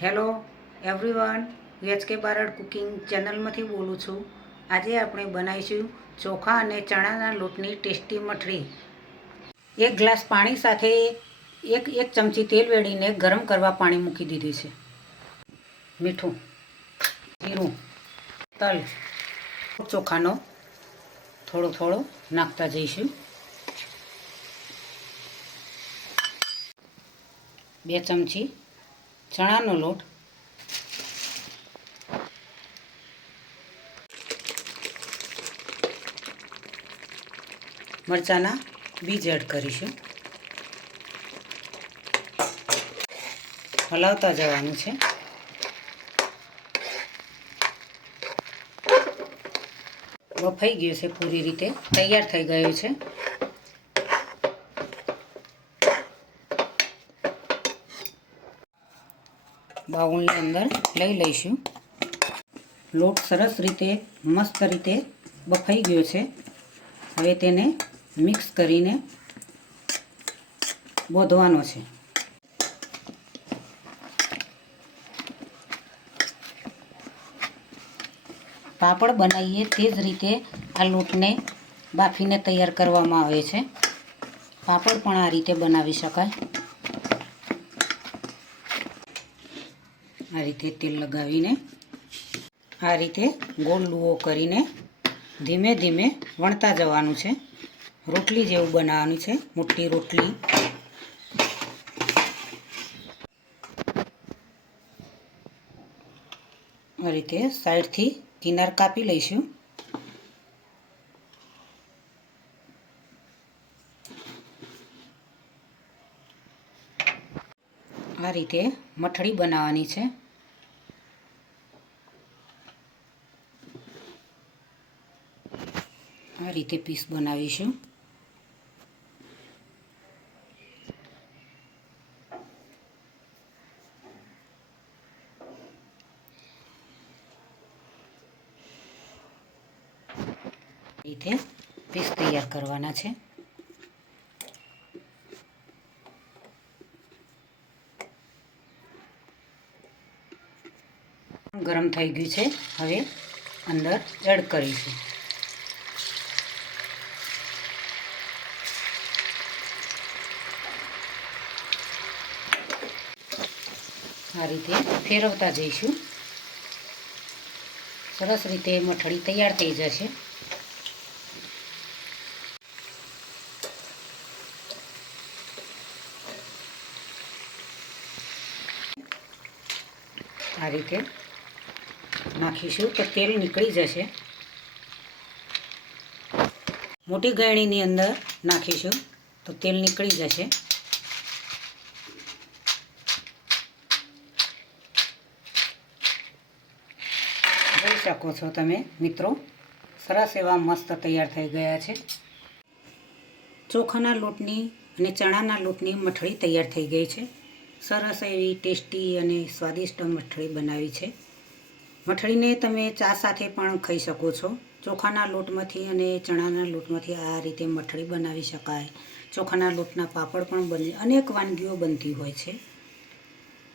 Hello everyone, VHK Barad cooking ચેનલમાંથી બોલું છું। આજે આપણે બનાવીશું ચોખા અને ચણાના લોટની ટેસ્ટી મઠરી। એક ગ્લાસ પાણી સાથે એક ચમચી તેલ વેડીને ગરમ કરવા પાણી મૂકી દીધું છે। મીઠું, જીરું, તલ, ચોખાનો થોડો થોડો નાખતા જઈશું। 2 ચમચી ચણાનો લોટ, મરચાના બીજ એડ કરીશું, હલાવતા જવાનું છે। બફાઈ ગયું છે, પૂરી રીતે તૈયાર થઈ ગયું છે। બાઉલની અંદર લઈ લઈશું। લોટ સરસ રીતે મસ્ત રીતે બફાઈ ગયો છે। હવે તેને મિક્સ કરીને બોધવાનો છે। પાપડ બનાવીએ તે જ રીતે આ લોટને બાફીને તૈયાર કરવામાં આવે છે। પાપડ પણ આ રીતે બનાવી શકાય। આ રીતે તેલ લગાવીને આ રીતે ગોળ લુઓ કરીને ધીમે ધીમે વણતા જવાનું છે। રોટલી જેવું બનાવવાનું છે, મોટી રોટલી। આ રીતે સાઈડથી કિનાર કાપી લઈશું। આ રીતે મઠડી બનાવવાની છે। આ રીતે પીસ બનાવીશું। રીતે પીસ તૈયાર કરવાના છે। ગરમ થઈ ગયું છે, હવે અંદર એડ કરીશું। આ રીતે ફેરવતા જઈશું। સરસ રીતે મઠડી તૈયાર થઈ જશે। આ રીતે નાખીશું તો તેલ નીકળી જશે। મોટી ગળણીની અંદર નાખીશું તો તેલ નીકળી જશે। જોઈ શકો છો તમે મિત્રો, સરસ એવા મસ્ત તૈયાર થઈ ગયા છે। ચોખાના લોટની અને ચણાના લોટની મઠડી તૈયાર થઈ ગઈ છે। સરસ એવી ટેસ્ટી અને સ્વાદિષ્ટ મઠડી બનાવી છે। મઠડીને તમે ચા સાથે પણ ખાઈ શકો છો। ચોખાના લોટમાંથી અને ચણાના લોટમાંથી આ રીતે મઠડી બનાવી શકાય। ચોખાના લોટના પાપડ પણ બને, અનેક વાનગીઓ બનતી હોય છે।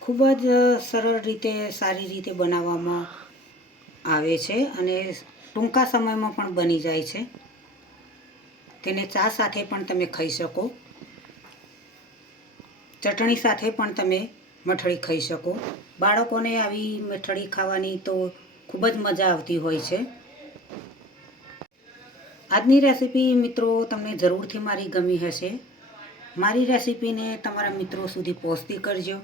ખૂબ જ સરળ રીતે, સારી રીતે બનાવવામાં આવે છે અને ટૂંકા સમયમાં પણ બની જાય છે। તેને ચા સાથે પણ તમે ખાઈ શકો, ચટણી સાથે પણ તમે મઠડી ખાઈ શકો। બાળકોને આવી મઠડી ખાવાની તો ખૂબ જ મજા આવતી હોય છે। આજની રેસીપી મિત્રો તમને જરૂરથી મારી ગમી હશે। મારી રેસીપીને તમારા મિત્રો સુધી પહોંચતી કરજો।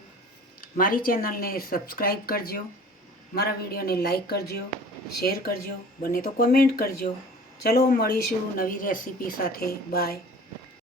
મારી ચેનલને સબસ્ક્રાઈબ કરજો। મારા વિડીયોને લાઈક કરજો, શેર કરજો, બને તો કોમેન્ટ કરજો। ચલો મળીશું નવી રેસીપી સાથે। બાય।